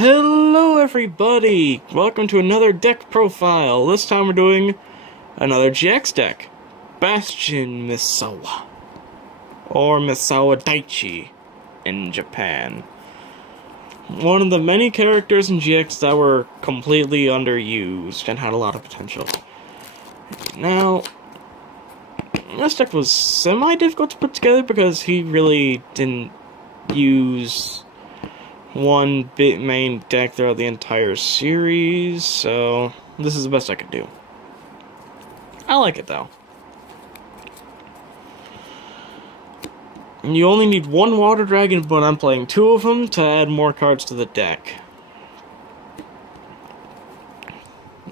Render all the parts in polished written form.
Hello everybody! Welcome to another deck profile. This time we're doing another GX deck. Bastion Misawa. Or Misawa Daichi in Japan. One of the many characters in GX that were completely underused and had a lot of potential. Now, this deck was semi-difficult to put together because he really didn't use one main deck throughout the entire series, so this is the best I could do. I like it though. You only need one water dragon, but I'm playing two of them to add more cards to the deck.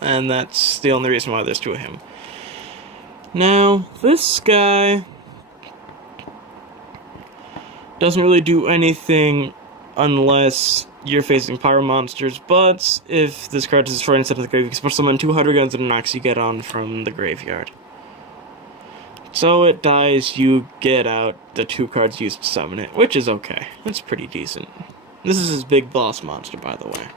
And that's the only reason why there's two of him. Now, this guy doesn't really do anything unless you're facing pyro monsters, but if this card is destroyed instead of the graveyard, you can put summon 200 guns and knocks you get on from the graveyard. So it dies, you get out the two cards used to summon it, which is okay. That's pretty decent. This is his big boss monster, by the way.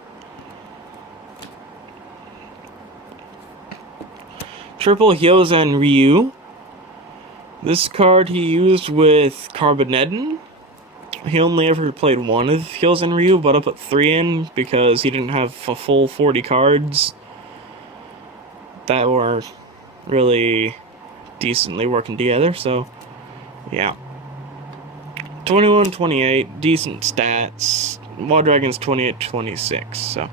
Triple Hyozen Ryu. This card he used with Carbonedon. He only ever played one of Hyozen Ryu, but I put 3 in because he didn't have a full 40 cards that were really decently working together, so yeah. 21-28, decent stats. Water Dragon's 28-26, so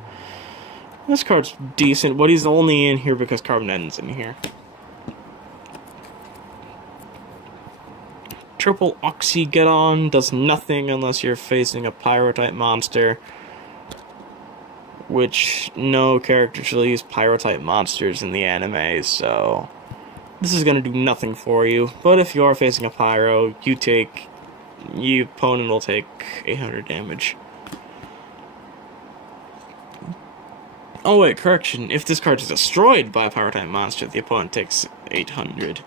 this card's decent, but he's only in here because Carbonedon's in here. Triple Oxygeddon does nothing unless you're facing a Pyro-type monster, which no character should use Pyro-type monsters in the anime, so this is going to do nothing for you. But if you are facing a Pyro, your opponent will take 800 damage. Oh wait, correction, if this card is destroyed by a Pyro-type monster, the opponent takes 800.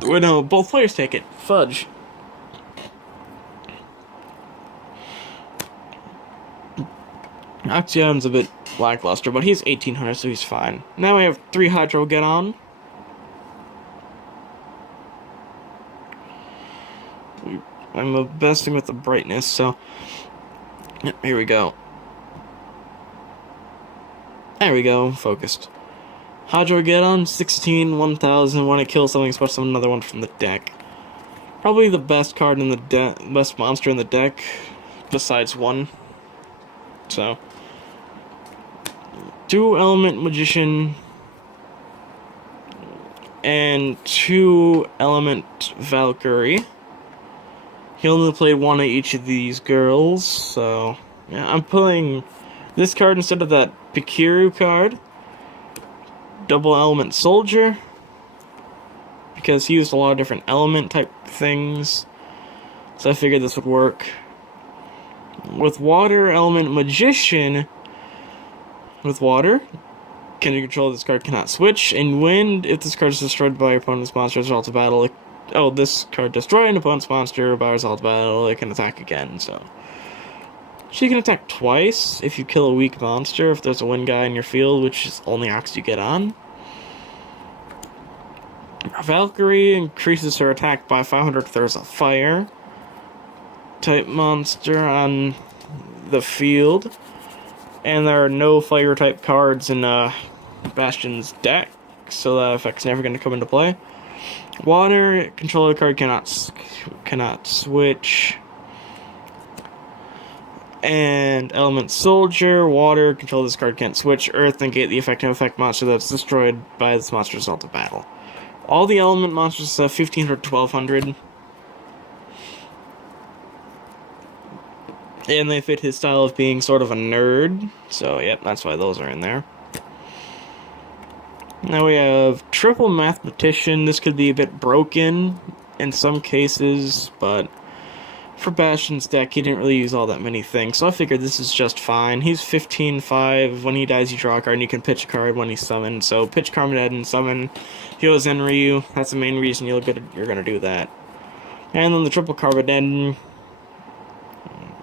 Wait, no, both players take it. Fudge. Oxygen's a bit lackluster, but he's 1800, so he's fine. Now we have 3 Hydrogeddon. I'm besting with the brightness, so here we go. There we go, focused. Hydrogeddon, 16, 1000, when it kills something, special summon another one from the deck. Probably the best card in the deck, best monster in the deck, besides one. So, 2 Element Magician, and 2 Element Valkyrie. He only played one of each of these girls, so yeah, I'm pulling this card instead of that Pikiru card. Double Element Soldier, because he used a lot of different element type things, so I figured this would work. With Water Element Magician, with water, can you control this card cannot switch. In Wind, if this card is destroyed by your opponent's monster as a result of battle, this card destroyed an opponent's monster by result of battle, it can attack again, so she can attack twice if you kill a weak monster, if there's a wind guy in your field, which is only Oxygeddon. Valkyrie increases her attack by 500 if there's a fire type monster on the field. And there are no fire type cards in Bastion's deck, so that effect's never going to come into play. Water, controller card cannot switch. And Element Soldier, Water, control this card can't switch. Earth, negate the effective effect monster that's destroyed by this monster's result of battle. All the element monsters have 1500 to 1200. And they fit his style of being sort of a nerd. So, yep, that's why those are in there. Now we have Triple Mathematician. This could be a bit broken in some cases, but for Bastion's deck, he didn't really use all that many things, so I figured this is just fine. He's 15-5. When he dies, you draw a card, and you can pitch a card when he's summoned. So pitch Carbonedon, summon Hyozen Ryu. That's the main reason you're gonna do that. And then the Triple Carbonedon.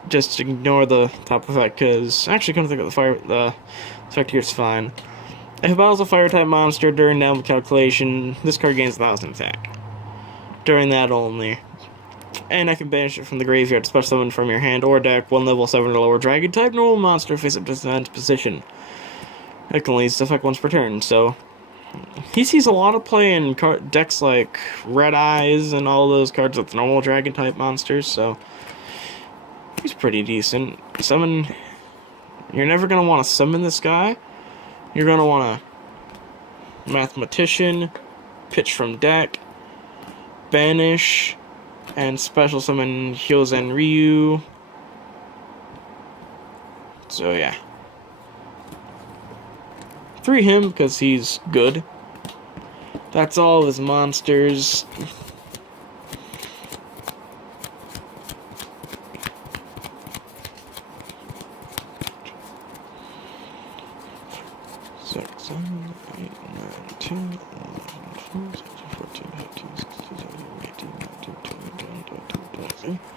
just ignore the top effect, because actually, come to think of the effect here is fine. If it battles a fire-type monster during down calculation, this card gains 1,000 attack. During that only. And I can banish it from the graveyard, special summon from your hand or deck, 1 level 7 or lower dragon-type normal monster face up to its position. It can only use the effect once per turn, so... He sees a lot of play in decks like Red Eyes and all those cards with normal dragon-type monsters, so... He's pretty decent. Summon... You're never going to want to summon this guy. You're going to want to Mathematician, pitch from deck, banish, and special summon Hyozen Ryu. So yeah. 3 him because he's good. That's all of his monsters.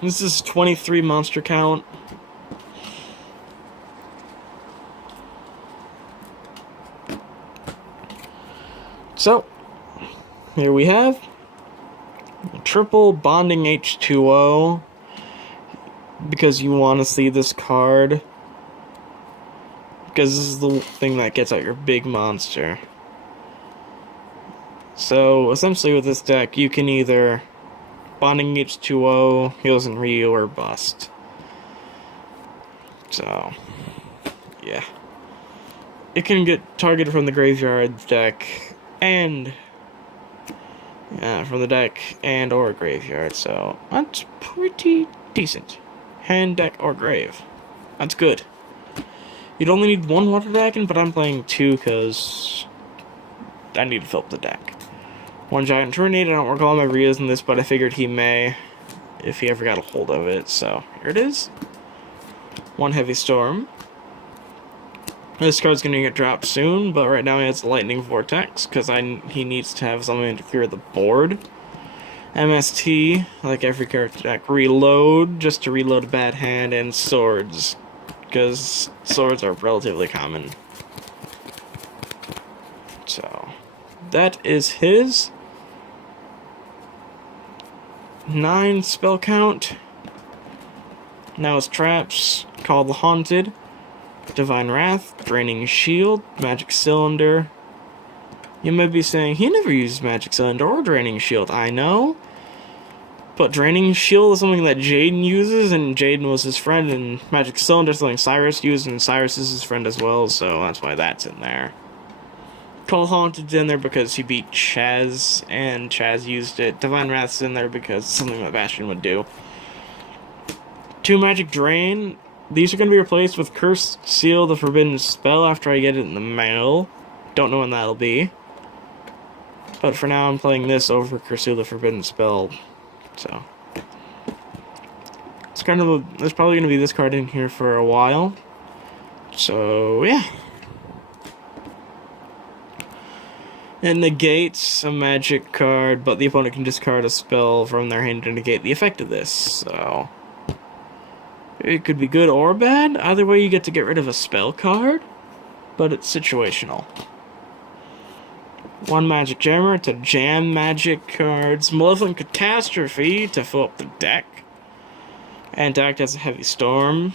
This is 23 monster count. So, here we have triple bonding H2O, because you want to see this card, because this is the thing that gets out your big monster. So, essentially with this deck, you can either bonding H2O, Hyozen Ryu, or bust. So, yeah. It can get targeted from the graveyard deck, and from the deck and or graveyard, so that's pretty decent. Hand, deck, or grave. That's good. You'd only need 1 water dragon, but I'm playing 2 because I need to fill up the deck. 1 giant tornado. I don't recall him ever using this, but I figured he may if he ever got a hold of it, so here it is. 1 heavy storm. This card's gonna get dropped soon, but right now he has Lightning Vortex, because he needs to have something to clear the board. MST, like every character deck. Reload, just to reload a bad hand, and Swords, because swords are relatively common. So, that is his 9 spell count. Now his traps, Call the Haunted, Divine Wrath, Draining Shield, Magic Cylinder. You may be saying, he never used Magic Cylinder or Draining Shield. I know. But Draining Shield is something that Jaden uses, and Jaden was his friend, and Magic Cylinder is something Cyrus used, and Cyrus is his friend as well, so that's why that's in there. Call Haunted's in there because he beat Chaz, and Chaz used it. Divine Wrath's in there because it's something that Bastion would do. 2 Magic Drain. These are going to be replaced with Curse Seal the Forbidden Spell after I get it in the mail. Don't know when that'll be. But for now, I'm playing this over Curse Seal the Forbidden Spell. So, it's kind of there's probably going to be this card in here for a while. So, yeah. It negates a magic card, but the opponent can discard a spell from their hand to negate the effect of this. So, it could be good or bad. Either way, you get to get rid of a spell card, but it's situational. 1 Magic Jammer to jam magic cards. Malevolent Catastrophe to fill up the deck. And to act as a heavy storm.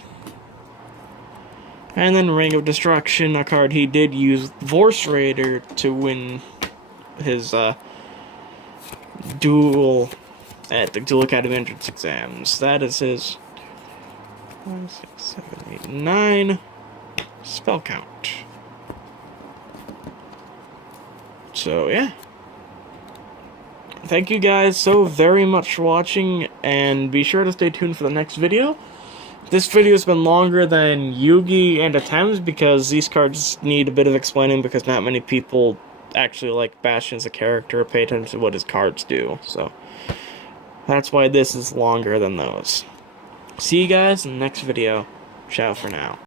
And then Ring of Destruction, a card he did use Vorse Raider to win his duel at the Duel Academy entrance exams. That is his 5, 6, 7, 8, 9 spell count. So, yeah. Thank you guys so very much for watching, and be sure to stay tuned for the next video. This video has been longer than Yugi and Attempts because these cards need a bit of explaining because not many people actually like Bastion as a character or pay attention to what his cards do. So, that's why this is longer than those. See you guys in the next video. Ciao for now.